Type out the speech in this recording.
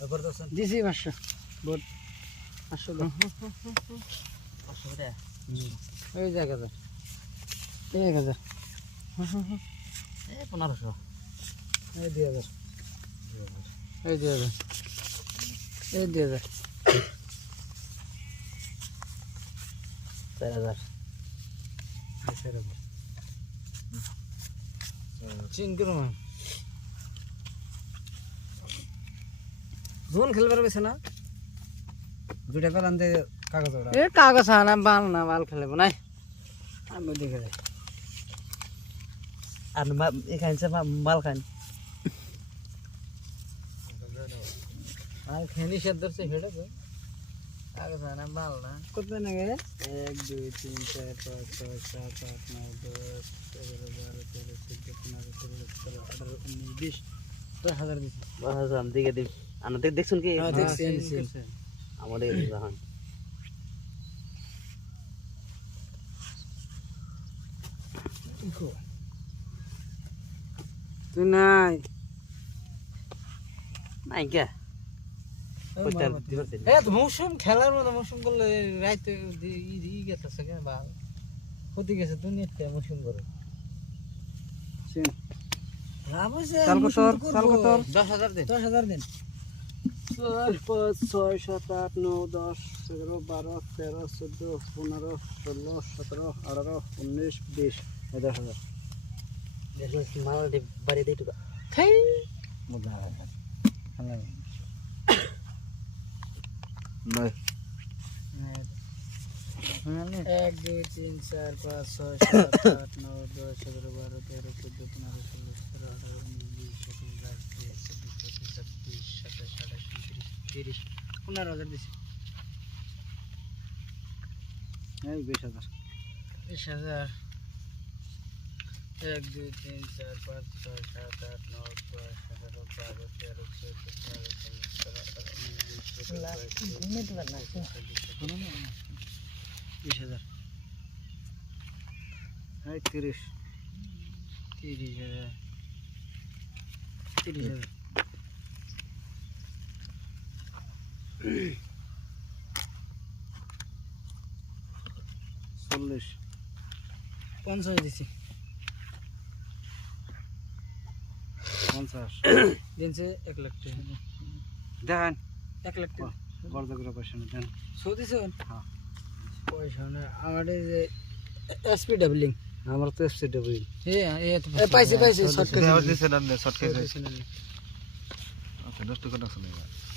দিছি 500 বোট 500 দাও এই যে 1000 এই 1000 এই 1500 এই 2000 এই 2000 এই 2000 4000 চিন করুন জোন খেলবার বেছে না 2 টাকা দাম দে কাগজ ওড়া এ কাগজ আনা বাল না বাল খেলব নাই আমি দেখে যাই আর এখানে সে মাল খান আর খেনি সদর সে হেডে তো কাগজ আনা বাল না কত না গে 1 2 3 4 5 6 7 8 9 10 11 12 13 14 15 16 17 18 19 20 10,000 দিছি বাস আম দিকে দিন আনা দেখছুন কি হ্যাঁ দেখছি আমাদের জাহান তুই নাই নাই কে এ তো মৌসুম খেলার মতো মৌসুম করলে রাইতে ই গেছে কে বাল ক্ষতি গেছে দুনিয়াতে মৌসুম করে লাভ হইছে চাল কত 10000 দিন 10000 দিন 4 5 6 7 8 9 10 11 12 13 14 15 16 17 18 19 20 10000 দেখছ মাল দে বাড়ি দেই টুকা খাই মজা লাগে হ্যালো নাই 1 2 3 4 5 6 7 8 9 10 11 12 13 14 15 16 17 18 19 20 15,000 দিছি এই 20000 20000 1 2 3 4 5 6 7 8 9 10 11 12 13 14 15 20,000 এই 30,000 40 50 দিছি 50 দিনছে 1 লাখ টাকা দেন 1 লাখ টাকা বড় করে পয়সা দেন সৌদিছে হ্যাঁ পয়সা না আমাদের যে এসপি ডাবলিং আমার তো এসপি ডাবলিং এ পাইছে শর্টকাট দিছে না শর্টকাট দিছে না আচ্ছা 10 টাকা না